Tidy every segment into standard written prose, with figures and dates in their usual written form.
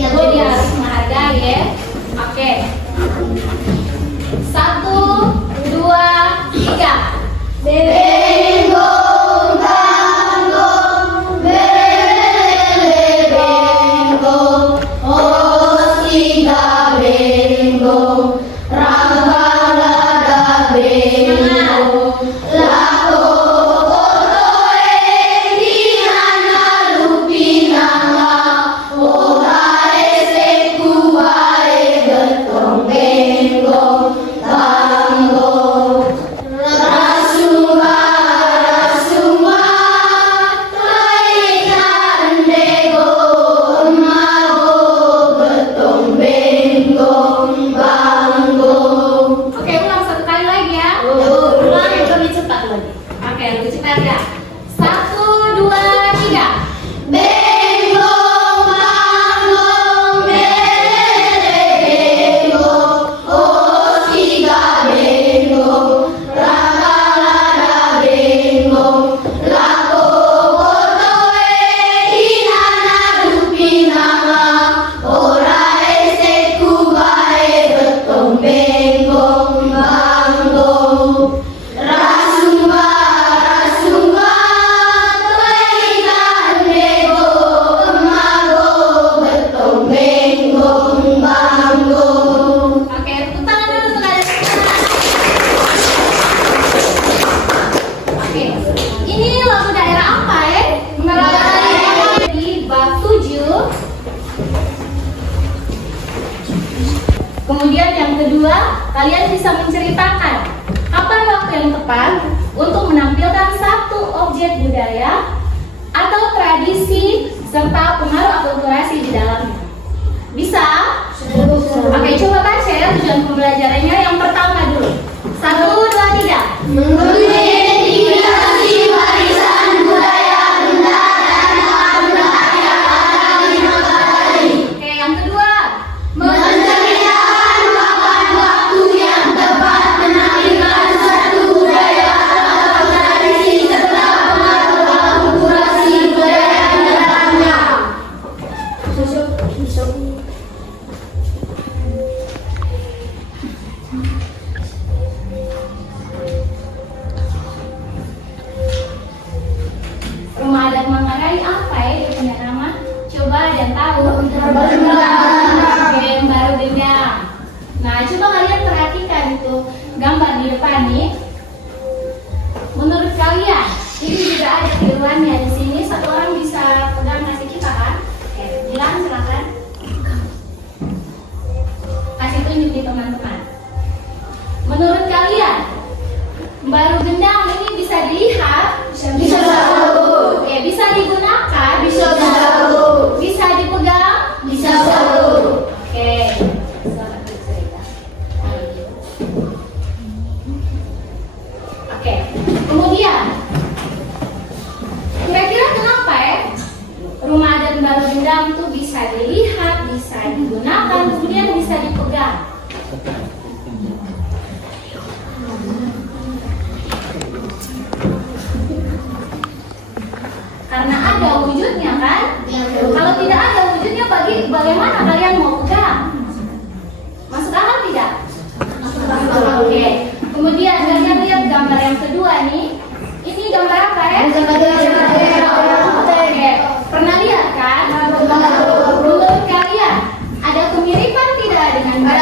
Jadi harus menghargai ya. Oke. 1, 2, 3. Bengong bangong belele bengong oh tiga bengong rangga bengong lako kotoe dinana lupinanga ohae sekuae betong bengong bangong Rasumba, rasumba, kaitan dego, mago, betong bengong, banggong. Oke, ulang satu kali lagi ya. Ulang lebih cepat lagi. Oke, lebih cepat ya. 1, 2, 3. Bengong, banggong, belele bengong, oh tiga bengong, rangga bengong, lako kotoe dinana dupinanga, orae sekubae betong bengong banggong. Rasumba, rasumba, kaitan dego, mago, betong bengong banggong. Oke, tepuk tangan dulu untuk kalian semua. Oke, ini lagu daerah apa ya? Di bab 7. Kemudian yang kedua, kalian bisa menceritakan apa waktu yang tepat untuk menampilkan satu objek budaya atau tradisi serta pengaruh akulturasi di dalamnya. Bisa? Oke, coba baca ya tujuan pembelajarannya. Yang pertama dulu. 1, 2, 3. Mengidentifikasi warisan budaya benda dan benda yang ada di negara ini. Oke, yang kedua. Menceritakan kapan waktu yang tepat menampilkan satu budaya atau tradisi serta pengaruh akulturasi budaya di dalamnya. Rumah adat Manggarai apa ya dia punya nama? Coba ada yang tahu? Oke, yang baru gendang. Nah, coba kalian perhatikan itu gambar di depan nih. Menurut kalian, ini juga ada tiruannya di sini. Satu orang bisa pegang nasi kita kan? Oke, bilang silakan. Kasih tunjuk di teman-teman. Menurut kalian, baru gendang ini bisa dilihat? Bisa tahu. Oke, bisa digunakan? Bisa tahu. Bisa dipegang? Bisa tahu. Oke, selamat bercerita. Oke, kemudian kira-kira kenapa ya rumah adat baru gendang itu bisa dilihat, bisa digunakan, kemudian bisa dipegang? Karena ada wujudnya kan? Kalau tidak ada wujudnya, bagaimana kalian mau pegang? Masuk akal tidak? Oke. Kemudian kalian lihat gambar yang kedua nih. Ini gambar apa ya? Oke. Pernah lihat kan? Menurut kalian ada kemiripan tidak dengan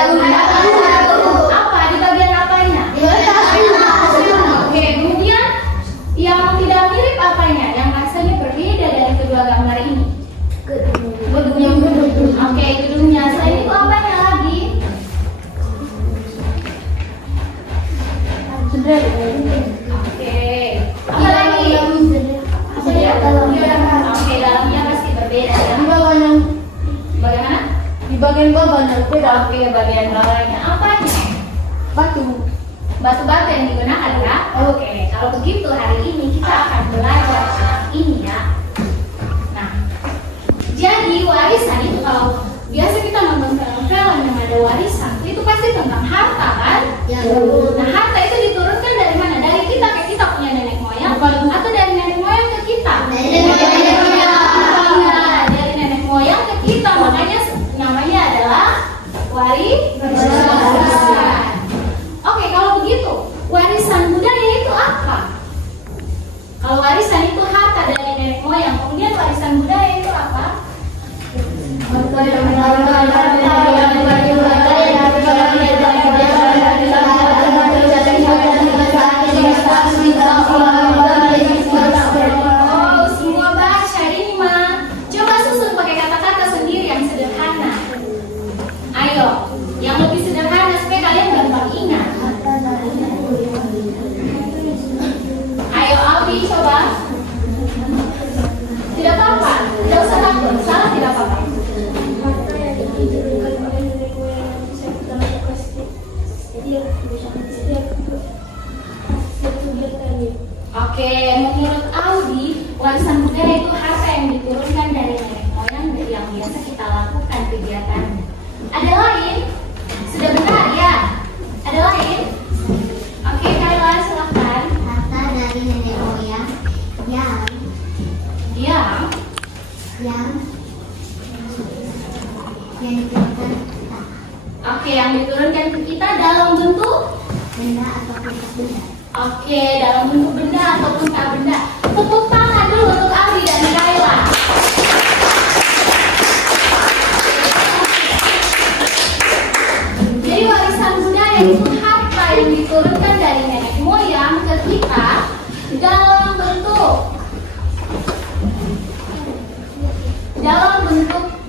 apa di bagian apanya? Oke. Kemudian yang tidak mirip apanya? Yang rasanya berbeda dari kedua gambar ini. Oke, gedungnya. Selain itu apanya lagi? Oke. Apa lagi? Oke, dalamnya pasti berbeda ya. Bagaimana? Di bagian bawah Oke, bagian bawahnya apanya? Batu-batu yang digunakan ya? Oke, kalau begitu hari ini kita akan belajar tentang ini ya. Nah, jadi warisan itu kalau biasa kita nonton film-film yang ada warisan itu pasti tentang harta kan? Nah, harta itu diturunkan dari mana? Dari kita ke kita punya nenek moyang atau dari nenek moyang ke kita? Dari nenek moyang ke kita, makanya warisan. Oke, kalau begitu, warisan budaya itu apa? Kalau warisan itu harta dari nenek moyang, kemudian warisan budaya itu apa? Oh, semua baca Rima. Coba susun pakai kata-kata sendiri yang sederhana. Ayo, yang lebih sederhana supaya kalian gampang ingat. Ayo Aldi coba. Tidak apa-apa, tidak usah takut. Salah tidak apa-apa. Oke, menurut Aldi, warisan budaya itu harta yang diturunkan dari nenek moyang yang biasa kita lakukan kegiatannya. Ada lain? Sudah benar ya? Ada lain? Oke, Kayla silahkan. Harta dari nenek moyang yang diturunkan kita. Oke, yang diturunkan ke kita dalam bentuk Benda ataupun benda. Oke, dalam bentuk benda ataupun tak benda. Tepuk tangan dulu untuk Aldi dan Kayla. Jadi warisan budaya itu harta yang diturunkan dari nenek moyang ke kita dalam bentuk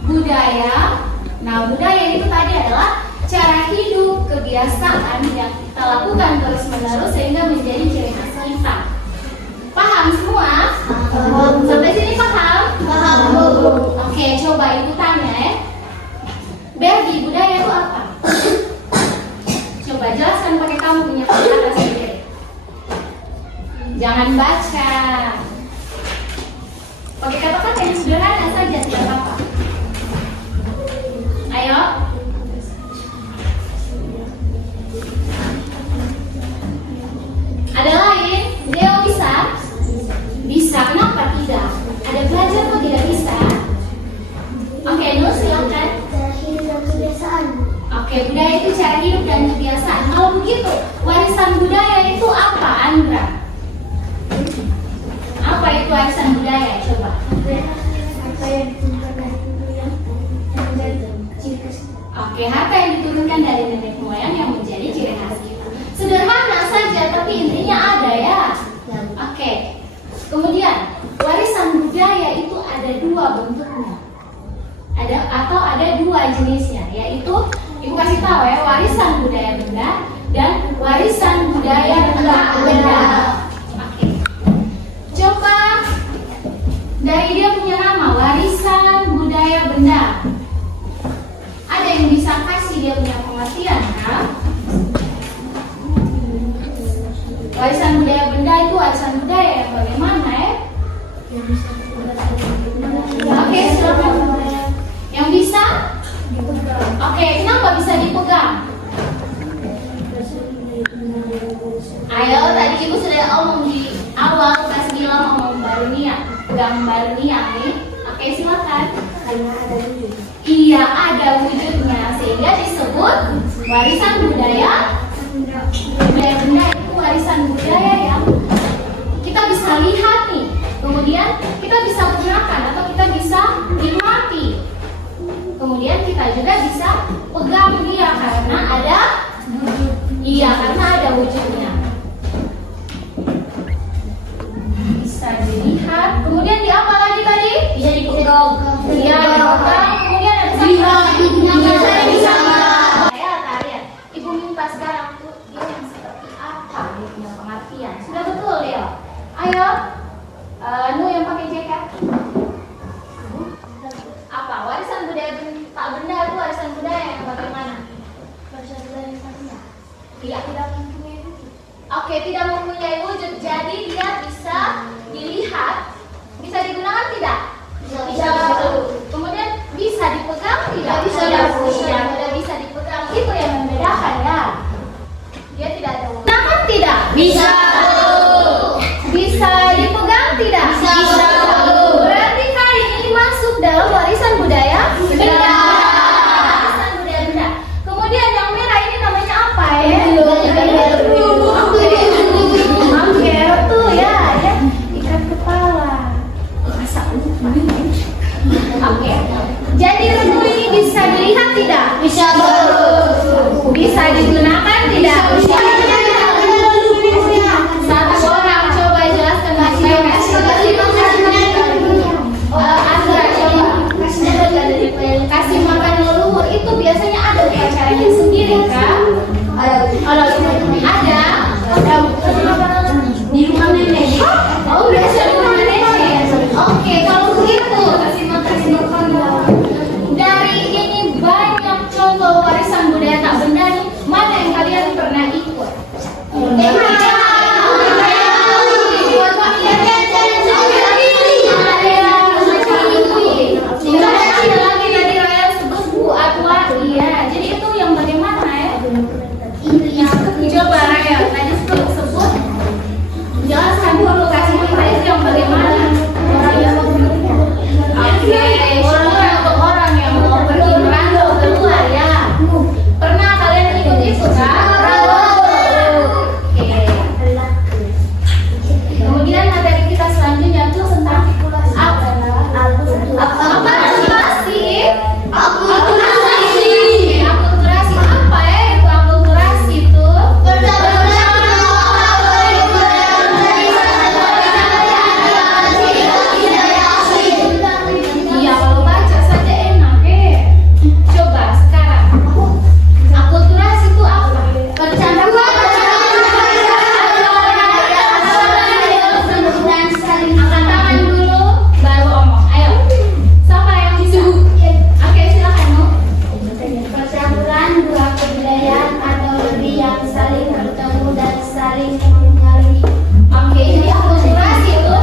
budaya. Nah, budaya itu tadi adalah cara hidup, kebiasaan yang kita lakukan terus-menerus sehingga menjadi ciri khas kita. Paham semua? Paham. Sampai sini paham? Paham. Oke, coba ibu tanya ya. Berdi, budaya itu apa? Coba jelaskan pakai kamu punya kata-kata sendiri. Jangan baca. Pakai kata-kata yang sederhana saja, tidak apa-apa. Ayo. Ada lain? Deo bisa? Bisa, kenapa tidak? Ada belajar kok tidak bisa? Oke, Nur silakan. Cara hidup dan kebiasaan. Oke, budaya itu cara hidup dan kebiasaan. Kalau begitu, warisan budaya itu apa, Andra? Apa itu warisan budaya? Coba. Apa yang diturunkan dari ibu yang menjadi ciri khas. Oke, harta yang diturunkan dari nenek moyang yang menjadi ciri khas kita. Sederhana saja, tapi intinya ada ya. Oke. Kemudian, warisan budaya itu ada dua bentuknya. Ada dua jenisnya, yaitu ibu kasih tahu ya, warisan budaya benda dan warisan budaya tak benda. Oke. Coba dari dia punya nama, warisan budaya benda. Ada yang bisa kasih dia punya pengertian kan? Warisan budaya benda itu warisan budaya yang bagaimana ya? Oke, silakan. Yang bisa? Oke, kenapa bisa dipegang? Ayo, tadi ibu sudah omong di awal kelas bilang ngomong barunia, pegang barunia nih. Oke, silakan. Karena ada wujud. Iya, ada wujudnya sehingga disebut warisan budaya. Budaya benda itu warisan budaya yang kita bisa lihat nih, kemudian kita bisa gunakan atau kita bisa nikmati. Kemudian kita juga bisa pegang dia karena ada wujudnya. Bisa dilihat. Kemudian di apa lagi tadi? Bisa dipegang. Iya, dipegang. Kemudian ada Bisa. Saya tarian. Ibu minta sekarang tuh dia yang seperti apa? Dia punya pengertian. Sudah betul ya? Ayo, Nu yang pakai jaket. Apa? Warisan budaya tak benda itu warisan budaya yang bagaimana? Warisan budaya yang tak benda. Tidak mempunyai wujud. Oke, tidak mempunyai wujud. Jadi dia bisa dilihat, bisa digunakan tidak? Bisa. Kemudian bisa dipegang tidak? Bisa. Tidak bisa dipegang. Itu yang membedakan ya. Dia tidak ada wujud. Namun tidak. Bisa. Bisa dipegang tidak? Bisa. dilihat tidak? Bisa. Bisa digunakan tidak? Satu orang coba jelaskan baik-baik. Andra coba kasih makan leluhur itu biasanya ada caranya sendiri kan? Ada di rumah nenek. Oh biasa di rumah nenek. Oke kalau begitu dari ini banyak contoh warisan budaya tak benda nih, mana yang kalian pernah ikut? Coba Raya, tadi sebut jelaskan dulu, kasih kita itu yang bagaimana. Oke, untuk orang yang mau pergi merantau keluar ya. Pernah kalian ikut itu kan? Oke. Kemudian materi kita selanjutnya tuh tentang akulturasi. Akulturasi apa ya? Itu akulturasi itu. Iya, kalau baca saja enak Coba sekarang. Akulturasi itu apa? Angkat tangan dulu, baru omong. Ayo. Siapa yang bisa? Oke, silakan Nu. Percampuran dua kebudayaan atau lebih yang saling bertemu dan saling mengaruhi. Oke, jadi akulturasi itu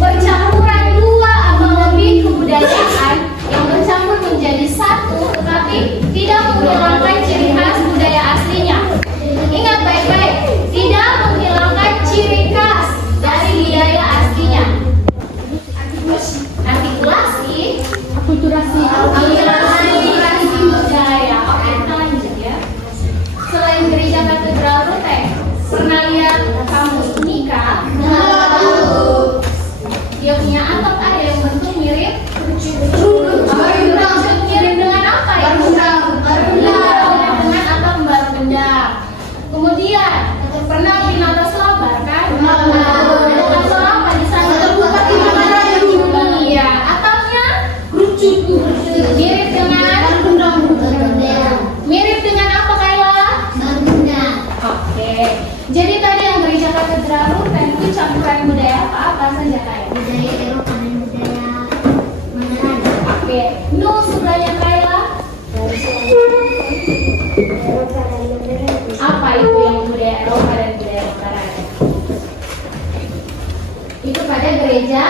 percampuran dua atau lebih kebudayaan yang bercampur menjadi satu, tetapi tidak menghilangkan ciri khas budaya aslinya. Ingat baik-baik, tidak menghilangkan ciri khas dari budaya aslinya. Artikulasi, akulturasi budaya. Oke, kita lanjut ya. Selain gereja katedral Ruteng, pernah lihat kamu ini kah? Dia punya atap ada yang bentuk mirip. Mirip dengan apa ya? Dengan atap baru benda. Kemudian pernah di Natas Labar kan? Atau apa di sana? Iya, atapnya mirip dengan apa Kayla? Oke. Jadi tadi yang gereja katedral Ruteng itu campuran budaya apa saja Kayla? Budaya Eropa dan budaya Mataram. Oke. Nu sebelahnya Kayla? Apa itu yang budaya Eropa dan budaya Mataram? Itu pada gereja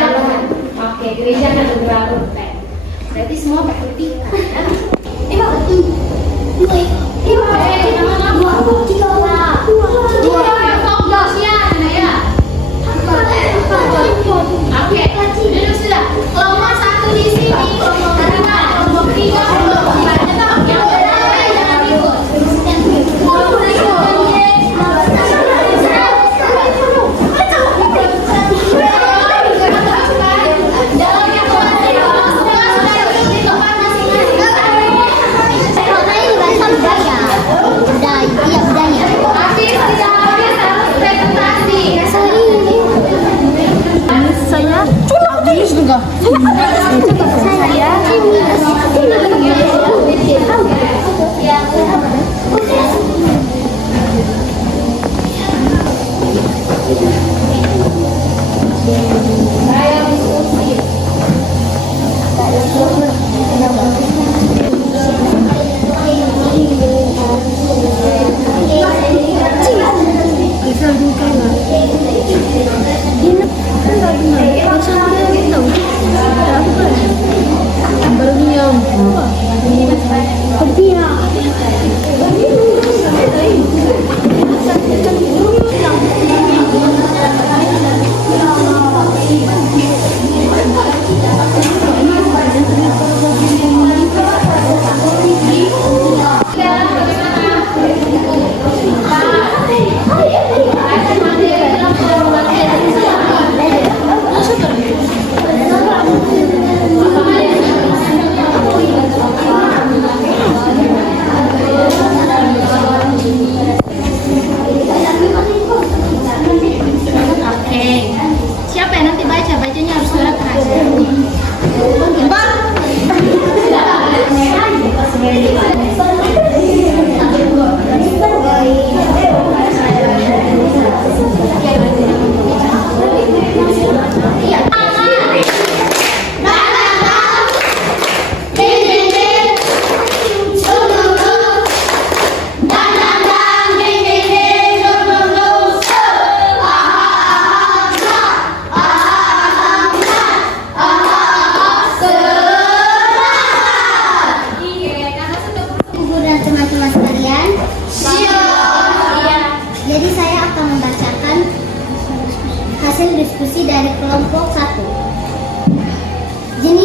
apa? Oke, gereja katedral Ruteng. Berarti semua berarti Oke, duduk sudah. Kelompok satu di sini, kelompok tiga, kelompok empat. Yang berapa jangan ikut. Jalannya keluar dari kelompok semua sudah duduk di tempat masing-masing. Budaya. Habis tidak habis harus presentasi. Saya habis juga. Saya diskusi.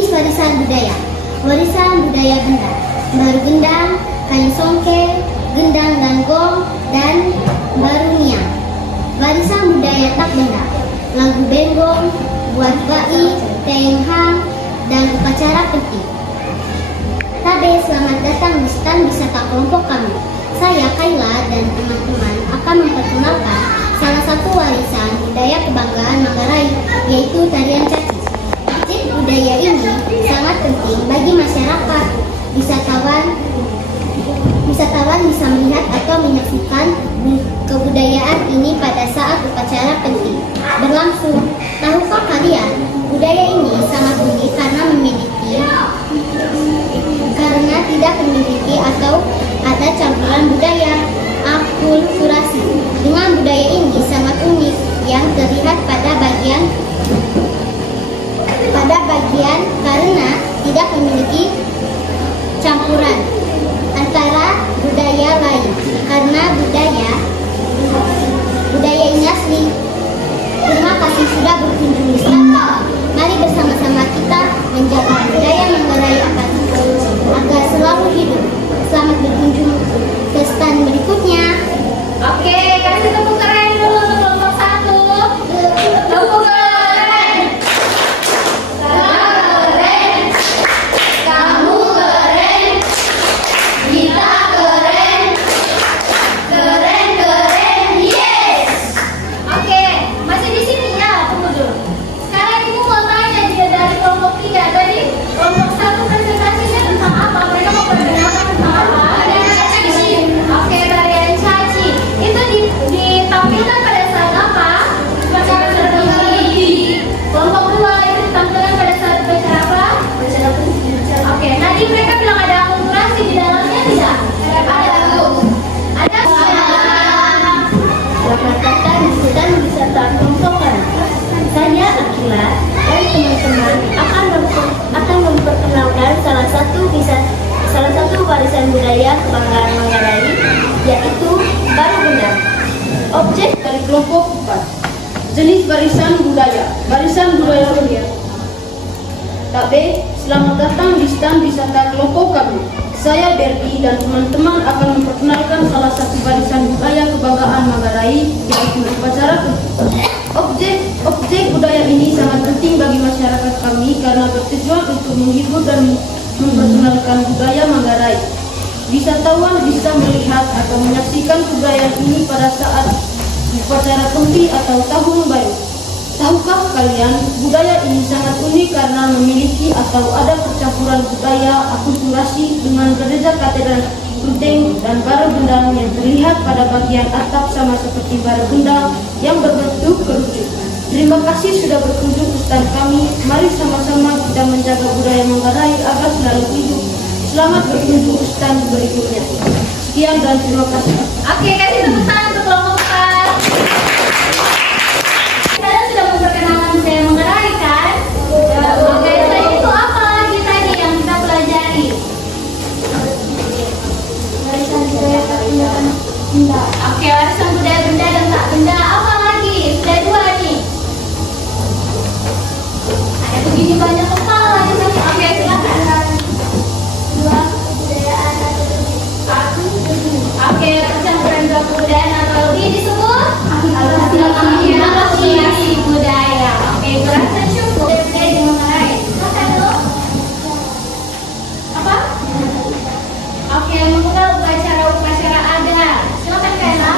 Jenis warisan budaya. Warisan budaya benda. Baru gendang, kayu songke, gendang dan gong, dan barunia. Warisan budaya tak benda. Lagu benggong, buat bai, teng hang, dan upacara penting. Tabe, selamat datang di stand wisata kelompok kami. Saya Kayla dan teman-teman akan memperkenalkan salah satu warisan budaya kebanggaan Manggarai, yaitu tarian caci. Objek budaya ini sangat penting bagi masyarakat. Wisatawan bisa melihat atau menyaksikan kebudayaan ini pada saat upacara penting berlangsung. Tahukah kalian, budaya ini sangat unik karena tidak memiliki atau ada campuran budaya akulturasi. Dengan budaya ini sangat unik yang terlihat pada bagian karena tidak memiliki campuran antara budaya lain, karena budaya ini asli. Terima kasih sudah berkunjung di stand kami. Mari bersama-sama kita menjaga budaya Manggarai agar selalu hidup. Selamat berkunjung ke stand berikutnya. Oke, kasih tepuk keren dulu untuk kelompok 1. Tepuk keren. Keren. Kamu keren. Kita keren. Keren. Yes. Oke, masih di sini ya, tunggu dulu. Sekarang ibu mau tanya dia dari kelompok 3 tadi. Kelompok 1 presentasinya tentang apa? Mereka mau perkenalkan tentang apa? Oke, tarian caci. Itu ditampilkan pada saat apa? Upacara tertinggi. Kelompok 2 itu ditampilkan pada saat upacara apa? Oke, tadi mereka bilang ada akulturasi di dalamnya tidak? Ada. Selamat datang di stand wisata kelompok kami. Saya Akila dan teman-teman akan memperkenalkan salah satu warisan budaya kebanggaan Manggarai, yaitu baru gendang. Objek dari kelompok 4. Jenis warisan budaya. Warisan budaya dunia. Tabe, selamat datang di stand wisata kelompok kami. Saya Berdi dan teman-teman akan memperkenalkan salah satu warisan budaya kebanggaan Manggarai, yaitu upacara penting. Objek budaya ini sangat penting bagi masyarakat kami karena bertujuan untuk menghibur dan memperkenalkan budaya Manggarai. Wisatawan bisa melihat atau menyaksikan kebudayaan ini pada saat upacara penting atau tahun baru. Tahukah kalian, budaya ini sangat unik karena memiliki atau ada percampuran budaya akulturasi dengan gereja katedral Ruteng dan bara gendang yang terlihat pada bagian atap sama seperti bara gendang yang berbentuk kerucut. Terima kasih sudah berkunjung ke stand kami. Mari sama-sama kita menjaga budaya Manggarai agar selalu hidup. Selamat berkunjung ke stand berikutnya. Sekian dan terima kasih. Oke, kasih tepuk tangan untuk kelompok 4. Kalian sudah memperkenalkan budaya Manggarai kan? Oke, selain itu apa lagi tadi yang kita pelajari? Warisan budaya tak benda. Oke, warisan budaya benda dan tak benda. Apa lagi? Sudah 2 nih. Ada begini banyak kepala di sini. Oke, silakan. 2. Kebudayaan atau Oke, percampuran dua kebudayaan atau lebih disebut akulturasi budaya. Oke, berasa cukup. Budaya di Manggarai. Silakan dulu. Apa? Oke, mengenal upacara adat. Silakan Kayla.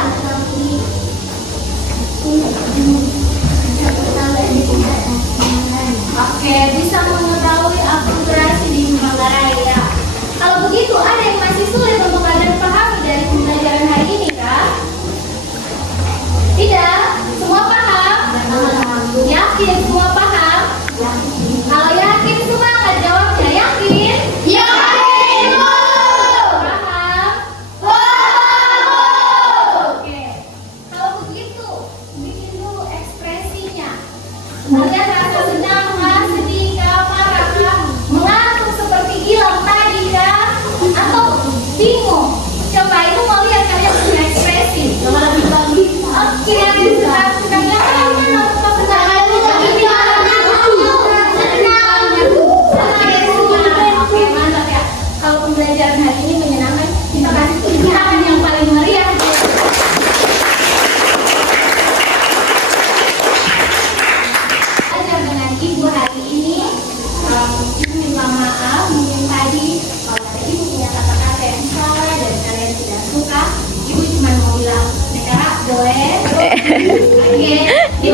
Oke, bisa mengetahui akulturasi di Manggarai ya. Kalau begitu, ada yang masih sulit untuk kalian pahami dari pembelajaran hari ini kah? Tidak? Semua paham? Yakin semua paham? Kalau yakin semangat jawabnya. Yakin? Yakin! Paham? Oke. Kalau begitu, bikin dulu ekspresinya. Kalian rasa senang, sedih, marah, Oke,